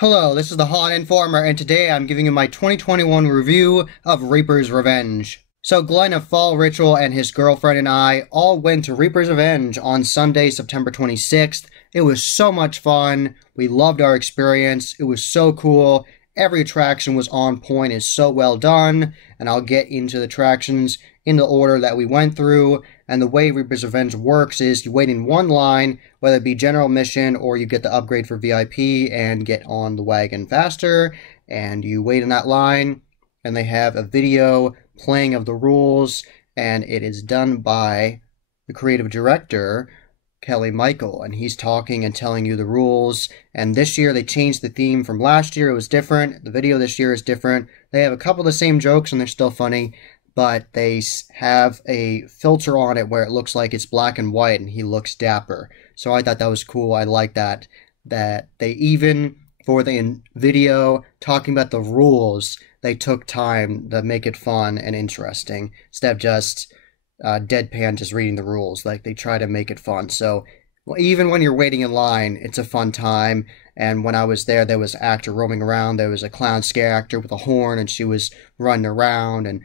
Hello, this is the Han Informer, and today I'm giving you my 2021 review of Reaper's Revenge. So Glenn of Fall Ritual and his girlfriend and I all went to Reaper's Revenge on Sunday, September 26th. It was so much fun. We loved our experience. It was so cool. Every attraction was on point. It's so well done, and I'll get into the attractions in the order that we went through. And the way Reaper's Revenge works is you wait in one line, whether it be general admission or you get the upgrade for VIP and get on the wagon faster, and you wait in that line, and they have a video playing of the rules, and it is done by the creative director, Kelly Michael, and he's talking and telling you the rules. And this year they changed the theme from last year. It was different. The video this year is different. They have a couple of the same jokes and they're still funny, but they have a filter on it where it looks like it's black and white and he looks dapper. So I thought that was cool. I like that they even, for the video talking about the rules, they took time to make it fun and interesting instead of just deadpan just reading the rules. Like, they try to make it fun. So even when you're waiting in line, it's a fun time. And when I was there was an actor roaming around. There was a clown scare actor with a horn, and she was running around and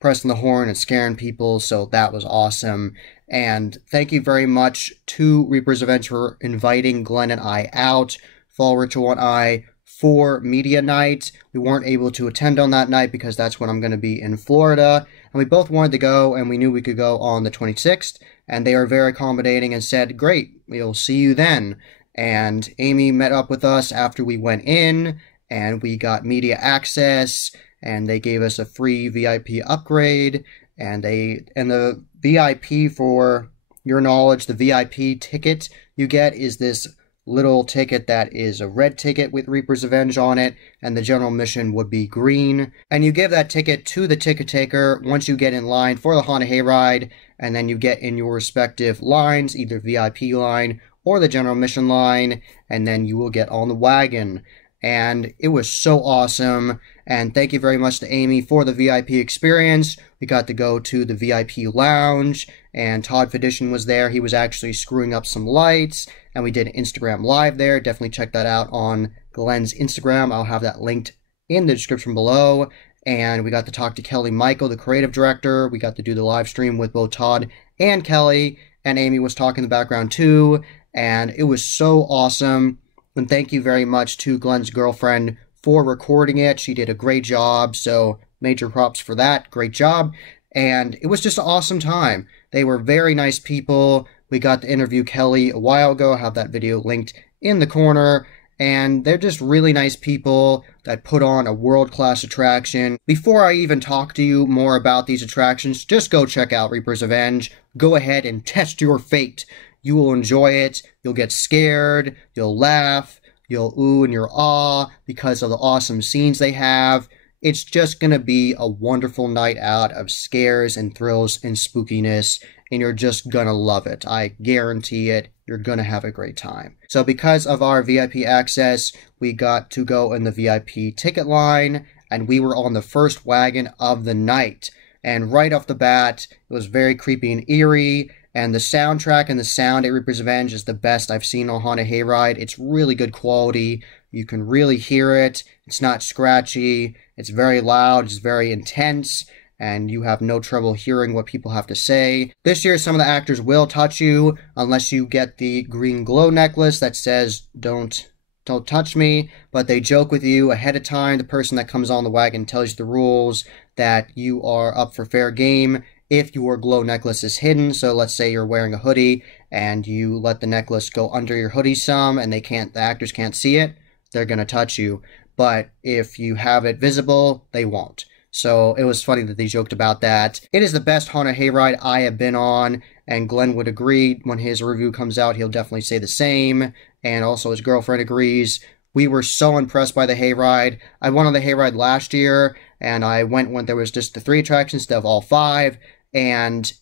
pressing the horn and scaring people. So that was awesome. And thank you very much to Reaper's Revenge for inviting Glenn and I out, Fall Ritual and I, for media night. We weren't able to attend on that night because that's when I'm going to be in Florida. And we both wanted to go, and we knew we could go on the 26th. And they are very accommodating and said, great, we'll see you then. And Amy met up with us after we went in, and we got media access, and they gave us a free VIP upgrade. And the VIP, for your knowledge, the VIP ticket you get is this little ticket that is a red ticket with Reaper's Revenge on it, and the general admission would be green. And you give that ticket to the ticket taker once you get in line for the Haunted Hayride, and then you get in your respective lines, either VIP line or the general admission line, and then you will get on the wagon. And it was so awesome, and thank you very much to Amy for the VIP experience. We got to go to the VIP lounge, and Todd Fedition was there. He was actually screwing up some lights, and we did an Instagram live there. Definitely check that out on Glenn's Instagram. I'll have that linked in the description below. And we got to talk to Kelly Michael, the creative director. We got to do the live stream with both Todd and Kelly, and Amy was talking in the background too, and it was so awesome. And thank you very much to Glenn's girlfriend for recording it. She did a great job, so major props for that. Great job. And it was just an awesome time. They were very nice people. We got to interview Kelly a while ago. I have that video linked in the corner. And they're just really nice people that put on a world-class attraction. Before I even talk to you more about these attractions, just go check out Reaper's Revenge. Go ahead and test your fate. You will enjoy it. You'll get scared. You'll laugh. You'll ooh and you'll ah because of the awesome scenes they have. It's just going to be a wonderful night out of scares and thrills and spookiness, and you're just going to love it. I guarantee it. You're going to have a great time. So because of our VIP access, we got to go in the VIP ticket line, and we were on the first wagon of the night. And right off the bat, it was very creepy and eerie. And the soundtrack and the sound at Reaper's Revenge is the best I've seen on Haunted Hayride. It's really good quality. You can really hear it. It's not scratchy. It's very loud. It's very intense. And you have no trouble hearing what people have to say. This year, some of the actors will touch you unless you get the green glow necklace that says, don't touch me. But they joke with you ahead of time. The person that comes on the wagon tells you the rules, that you are up for fair game if your glow necklace is hidden. So let's say you're wearing a hoodie and you let the necklace go under your hoodie some and the actors can't see it, they're going to touch you. But if you have it visible, they won't. So it was funny that they joked about that. It is the best Haunted Hayride I have been on, and Glenn would agree. When his review comes out, he'll definitely say the same, and also his girlfriend agrees. We were so impressed by the hayride. I went on the hayride last year, and I went when there was just the 3 attractions instead of all 5, and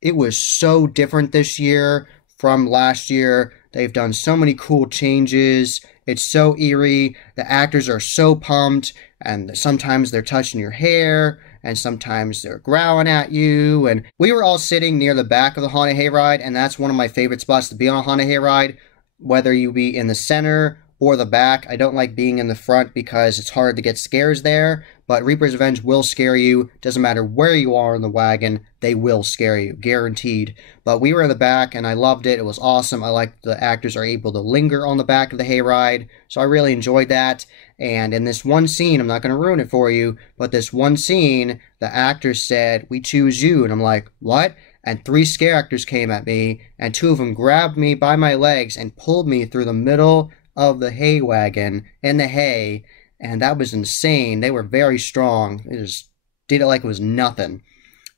it was so different this year from last year. They've done so many cool changes. It's so eerie. The actors are so pumped, and sometimes they're touching your hair, and sometimes they're growling at you. And we were all sitting near the back of the Haunted Hayride, and that's one of my favorite spots to be on a Haunted Hayride, whether you be in the center or the back. I don't like being in the front because it's hard to get scares there, but Reaper's Revenge will scare you. Doesn't matter where you are in the wagon, they will scare you, guaranteed. But we were in the back, and I loved it. It was awesome. I liked the actors are able to linger on the back of the hayride, so I really enjoyed that. And in this one scene, I'm not going to ruin it for you, but this one scene, the actor said, "We choose you," and I'm like, what? And 3 scare actors came at me, and 2 of them grabbed me by my legs and pulled me through the middle of the hay wagon in the hay, and that was insane. They were very strong. They just did it like it was nothing.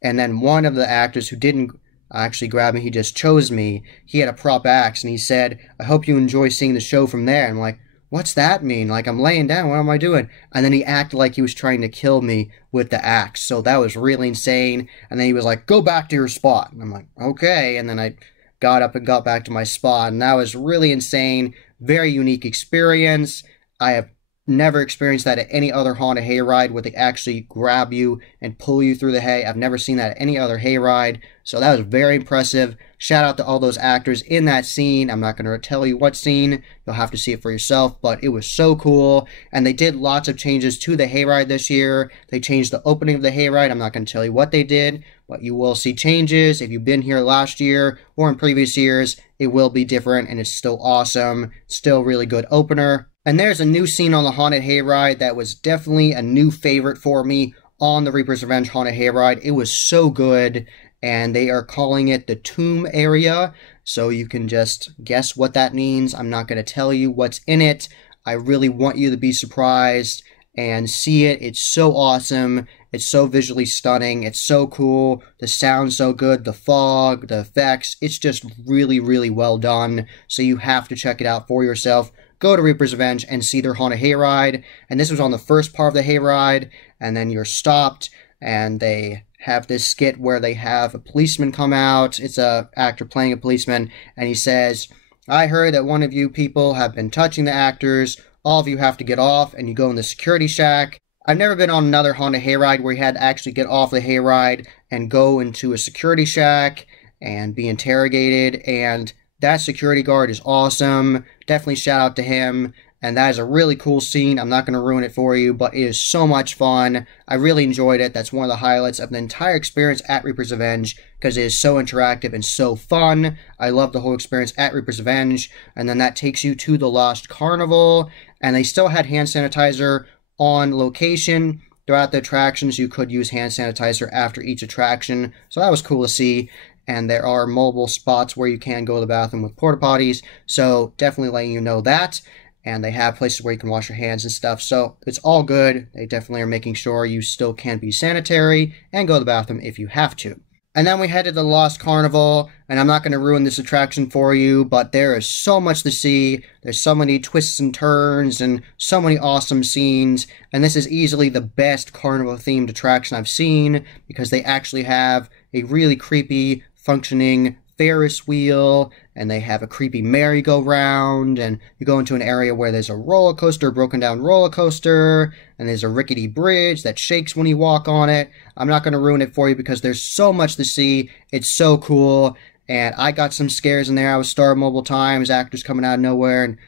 And then one of the actors who didn't actually grab me, he just chose me. He had a prop axe, and he said, "I hope you enjoy seeing the show from there." And I'm like, what's that mean? Like, I'm laying down, what am I doing? And then he acted like he was trying to kill me with the axe. So that was really insane. And then he was like, "Go back to your spot." And I'm like, okay. And then I got up and got back to my spot. And that was really insane. Very unique experience. I have never experienced that at any other haunted hayride where they actually grab you and pull you through the hay. I've never seen that at any other hayride. So that was very impressive. Shout out to all those actors in that scene. I'm not going to tell you what scene. You'll have to see it for yourself, but it was so cool. And they did lots of changes to the hayride this year. They changed the opening of the hayride. I'm not going to tell you what they did, but you will see changes. If you've been here last year or in previous years, it will be different, and it's still awesome. Still really good opener. And there's a new scene on the Haunted Hayride that was definitely a new favorite for me on the Reaper's Revenge Haunted Hayride. It was so good, and they are calling it the Tomb Area, so you can just guess what that means. I'm not going to tell you what's in it. I really want you to be surprised and see it. It's so awesome. It's so visually stunning. It's so cool. The sound's so good. The fog, the effects. It's just really, really well done. So you have to check it out for yourself. Go to Reaper's Revenge and see their Haunted Hayride. And this was on the first part of the hayride. And then you're stopped. And they have this skit where they have a policeman come out. It's a actor playing a policeman. And he says, "I heard that one of you people have been touching the actors. All of you have to get off." And you go in the security shack. I've never been on another Haunted Hayride where you had to actually get off the hayride and go into a security shack and be interrogated, and that security guard is awesome. Definitely shout out to him, and that is a really cool scene. I'm not going to ruin it for you, but it is so much fun. I really enjoyed it. That's one of the highlights of the entire experience at Reaper's Revenge because it is so interactive and so fun. I love the whole experience at Reaper's Revenge, and then that takes you to the Lost Carnival, and they still had hand sanitizer on location. Throughout the attractions, you could use hand sanitizer after each attraction, so that was cool to see. And there are mobile spots where you can go to the bathroom with porta potties, so definitely letting you know that. And they have places where you can wash your hands and stuff, so it's all good. They definitely are making sure you still can be sanitary and go to the bathroom if you have to. And then we headed to the Lost Carnival, and I'm not going to ruin this attraction for you, but there is so much to see. There's so many twists and turns and so many awesome scenes, and this is easily the best carnival-themed attraction I've seen because they actually have a really creepy, functioning Ferris wheel, and they have a creepy merry-go-round, and you go into an area where there's a roller coaster, broken down roller coaster, and there's a rickety bridge that shakes when you walk on it. I'm not going to ruin it for you because there's so much to see. It's so cool, and I got some scares in there. I was startled multiple times, actors coming out of nowhere and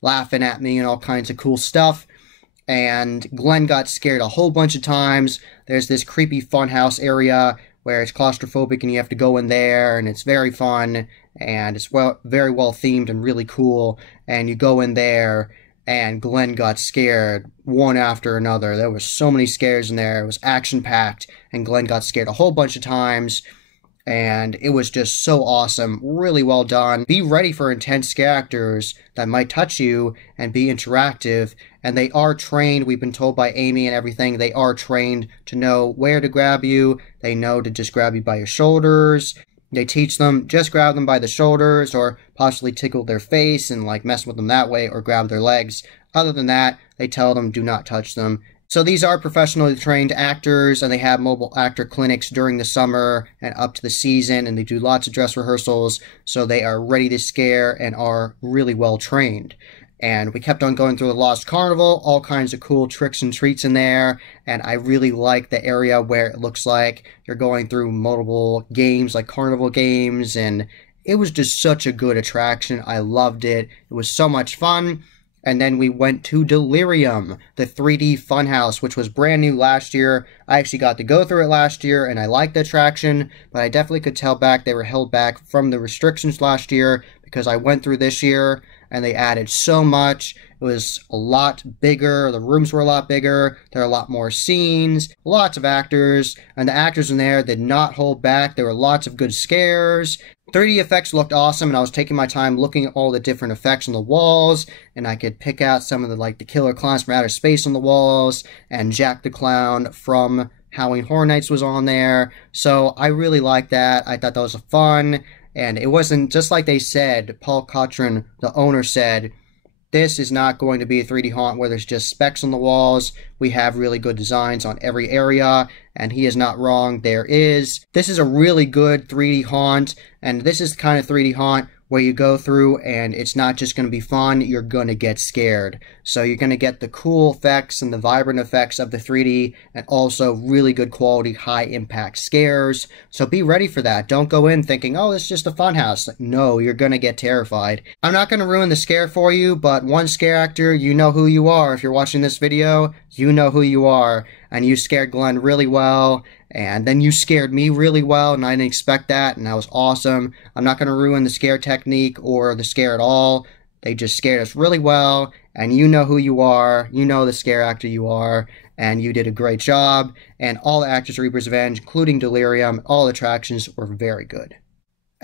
laughing at me and all kinds of cool stuff. And Glenn got scared a whole bunch of times. There's this creepy funhouse area where it's claustrophobic and you have to go in there, and it's very fun, and it's very well themed and really cool, and you go in there, and Glenn got scared one after another. There were so many scares in there. It was action-packed, and Glenn got scared a whole bunch of times, and it was just so awesome. Really well done. Be ready for intense scare actors that might touch you and be interactive, and they are trained. We've been told by Amy and everything, they are trained to know where to grab you. They know to just grab you by your shoulders. They teach them, just grab them by the shoulders or possibly tickle their face and like mess with them that way or grab their legs. Other than that, they tell them do not touch them. So these are professionally trained actors, and they have mobile actor clinics during the summer and up to the season, and they do lots of dress rehearsals, so they are ready to scare and are really well trained. And we kept on going through the Lost Carnival, all kinds of cool tricks and treats in there, and I really like the area where it looks like you're going through multiple games, like carnival games, and it was just such a good attraction. I loved it. It was so much fun. And then we went to Delirium, the 3D Funhouse, which was brand new last year. I actually got to go through it last year, and I liked the attraction, but I definitely could tell back they were held back from the restrictions last year because I went through this year, and they added so much. It was a lot bigger, the rooms were a lot bigger, there are a lot more scenes, lots of actors, and the actors in there did not hold back. There were lots of good scares. 3D effects looked awesome, and I was taking my time looking at all the different effects on the walls, and I could pick out some of the killer clowns from outer space on the walls, and Jack the Clown from Halloween Horror Nights was on there. So I really liked that. I thought that was fun, and it wasn't just like they said. Paul Cottran, the owner, said, this is not going to be a 3D haunt where there's just specs on the walls. We have really good designs on every area, and he is not wrong. There is. This is a really good 3D haunt, and this is the kind of 3D haunt where you go through and it's not just going to be fun, you're going to get scared. So you're going to get the cool effects and the vibrant effects of the 3D, and also really good quality, high impact scares. So be ready for that. Don't go in thinking, oh, it's just a fun house. No, you're going to get terrified. I'm not going to ruin the scare for you, but one scare actor, you know who you are. If you're watching this video, you know who you are. And you scared Glenn really well, and then you scared me really well, and I didn't expect that, and that was awesome. I'm not going to ruin the scare technique or the scare at all. They just scared us really well, and you know who you are. You know the scare actor you are, and you did a great job. And all the actors of Reaper's Revenge, including Delirium, all the attractions were very good.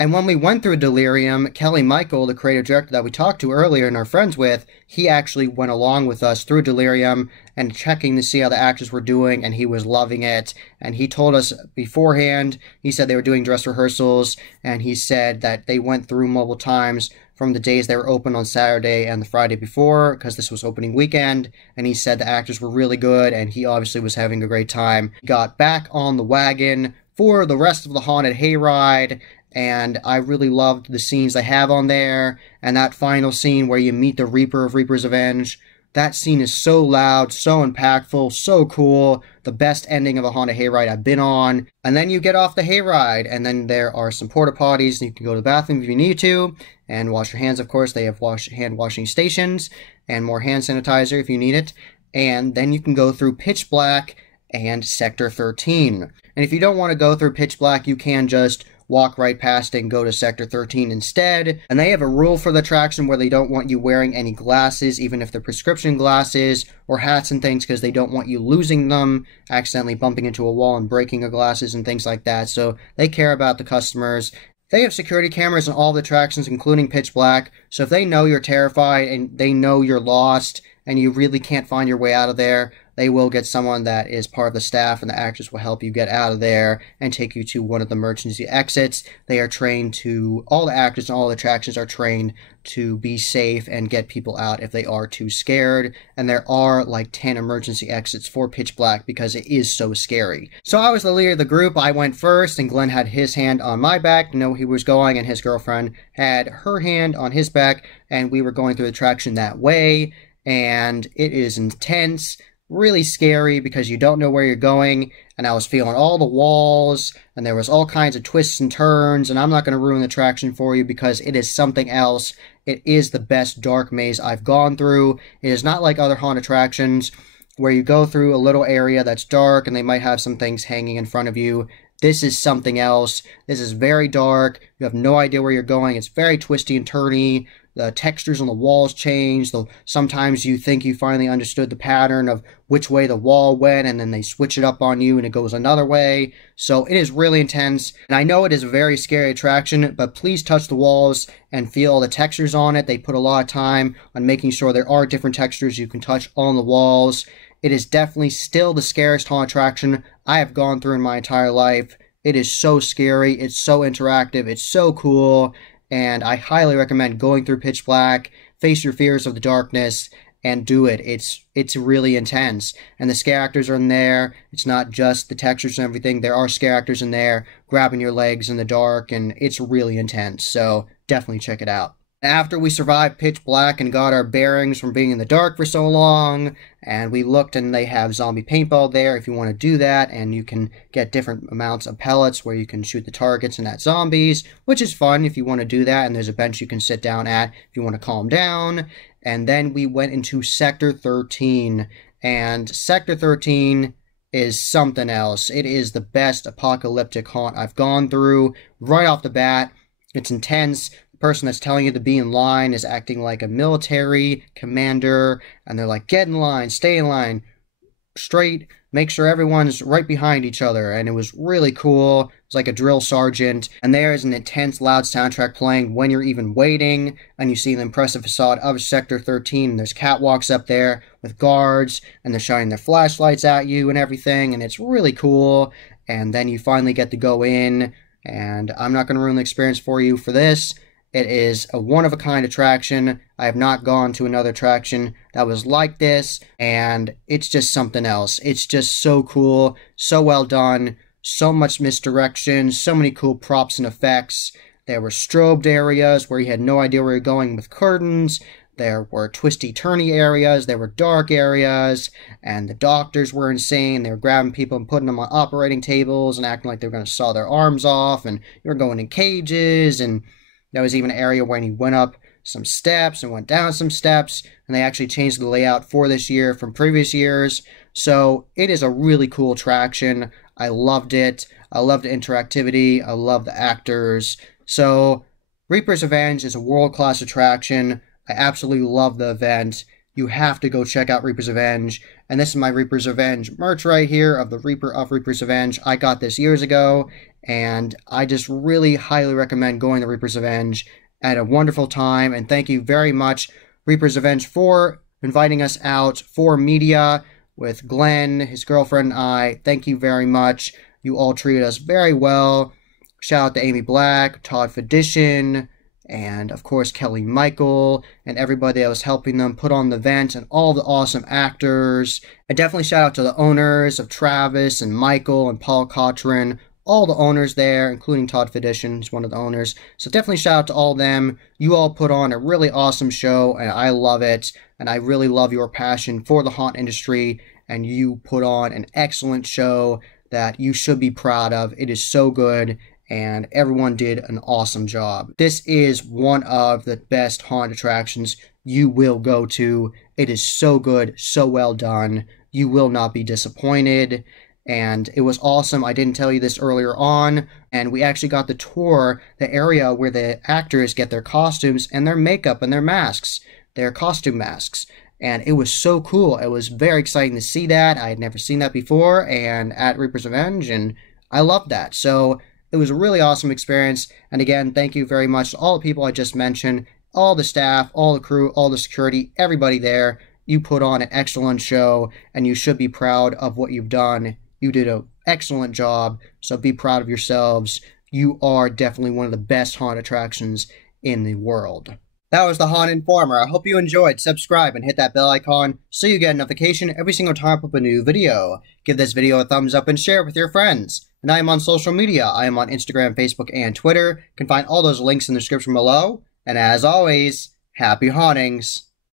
And when we went through Delirium, Kelly Michael, the creative director that we talked to earlier and are friends with, he actually went along with us through Delirium and checking to see how the actors were doing, and he was loving it. And he told us beforehand, he said they were doing dress rehearsals, and he said that they went through multiple times from the days they were open on Saturday and the Friday before, because this was opening weekend, and he said the actors were really good, and he obviously was having a great time. He got back on the wagon for the rest of the Haunted Hayride, and I really loved the scenes they have on there, and that final scene where you meet the Reaper of Reaper's Revenge. That scene is so loud, so impactful, so cool. The best ending of a Haunted Hayride I've been on. And then you get off the hayride, and then there are some porta potties, and you can go to the bathroom if you need to, and wash your hands, of course. They have hand washing stations, and more hand sanitizer if you need it. And then you can go through Pitch Black and Sector 13. And if you don't want to go through Pitch Black, you can just walk right past it and go to Sector 13 instead. And they have a rule for the attraction where they don't want you wearing any glasses, even if they're prescription glasses or hats and things, because they don't want you losing them, accidentally bumping into a wall and breaking your glasses and things like that. So they care about the customers. They have security cameras in all the attractions, including Pitch Black. So if they know you're terrified and they know you're lost and you really can't find your way out of there, they will get someone that is part of the staff, and the actors will help you get out of there and take you to one of the emergency exits. They are trained to, all the actors and all the attractions are trained to be safe and get people out if they are too scared. And there are like 10 emergency exits for Pitch Black because it is so scary. So I was the leader of the group. I went first, and Glenn had his hand on my back to know he was going, and his girlfriend had her hand on his back, and we were going through the attraction that way. And it is intense. Really scary because you don't know where you're going, and I was feeling all the walls, and there was all kinds of twists and turns, and I'm not going to ruin the attraction for you because it is something else. It is the best dark maze I've gone through. It is not like other haunt attractions where you go through a little area that's dark and they might have some things hanging in front of you. This is something else. This is very dark. You have no idea where you're going. It's very twisty and turny. The textures on the walls change. Sometimes you think you finally understood the pattern of which way the wall went, and then they switch it up on you and it goes another way. So it is really intense. And I know it is a very scary attraction, but please touch the walls and feel all the textures on it. They put a lot of time on making sure there are different textures you can touch on the walls. It is definitely still the scariest haunt attraction I have gone through in my entire life. It is so scary. It's so interactive. It's so cool. And I highly recommend going through Pitch Black, face your fears of the darkness, and do it. It's really intense. And the scare actors are in there. It's not just the textures and everything. There are scare actors in there grabbing your legs in the dark, and it's really intense. So definitely check it out. After we survived Pitch Black and got our bearings from being in the dark for so long, and we looked, and they have zombie paintball there if you want to do that, and you can get different amounts of pellets where you can shoot the targets and at zombies, which is fun if you want to do that, and there's a bench you can sit down at if you want to calm down. and then we went into Sector 13, and Sector 13 is something else. It is the best apocalyptic haunt I've gone through right off the bat. It's intense. The person that's telling you to be in line is acting like a military commander, and they're like, get in line, stay in line, straight, make sure everyone's right behind each other. And it was really cool. It's like a drill sergeant, and there is an intense loud soundtrack playing when you're even waiting, and you see the impressive facade of Sector 13. There's catwalks up there with guards, and they're shining their flashlights at you and everything, and it's really cool. And then you finally get to go in, and I'm not going to ruin the experience for you for this. It is a one-of-a-kind attraction. I have not gone to another attraction that was like this, and it's just something else. It's just so cool, so well done, so much misdirection, so many cool props and effects. There were strobed areas where you had no idea where you're going with curtains. There were twisty-turny areas, there were dark areas, and the doctors were insane. They were grabbing people and putting them on operating tables and acting like they were going to saw their arms off, and you were going in cages, and there was even an area when you went up some steps and went down some steps, and they actually changed the layout for this year from previous years. So it is a really cool attraction. I loved it. I loved the interactivity. I love the actors. So Reaper's Revenge is a world-class attraction. I absolutely love the event. You have to go check out Reaper's Revenge. And this is my Reaper's Revenge merch right here of the Reaper of Reaper's Revenge. I got this years ago, and I just really highly recommend going to Reaper's Revenge. I had a wonderful time, and thank you very much, Reaper's Revenge, for inviting us out for media with Glenn, his girlfriend, and I. Thank you very much. You all treated us very well. Shout out to Amy Black, Todd Fedition, and of course Kelly Michael, and everybody that was helping them put on the event, and all the awesome actors. And definitely shout out to the owners of Travis and Michael and Paul Cochran, all the owners there, including Todd Fedition, who's one of the owners. So definitely shout out to all of them. You all put on a really awesome show, and I love it. And I really love your passion for the haunt industry, and you put on an excellent show that you should be proud of. It is so good, and everyone did an awesome job. This is one of the best haunt attractions you will go to. It is so good, so well done. You will not be disappointed. And it was awesome. I didn't tell you this earlier on, and we actually got to tour the area where the actors get their costumes and their makeup and their masks, their costume masks. And it was so cool. It was very exciting to see that. I had never seen that before, and at Reaper's Revenge, and I loved that. So it was a really awesome experience. And again, thank you very much to all the people I just mentioned, all the staff, all the crew, all the security, everybody there. You put on an excellent show, and you should be proud of what you've done. You did an excellent job, so be proud of yourselves. You are definitely one of the best haunt attractions in the world. That was the Haunt Informer. I hope you enjoyed. Subscribe and hit that bell icon so you get a notification every single time I put up a new video. Give this video a thumbs up and share it with your friends. And I am on social media. I am on Instagram, Facebook, and Twitter. You can find all those links in the description below. And as always, happy hauntings.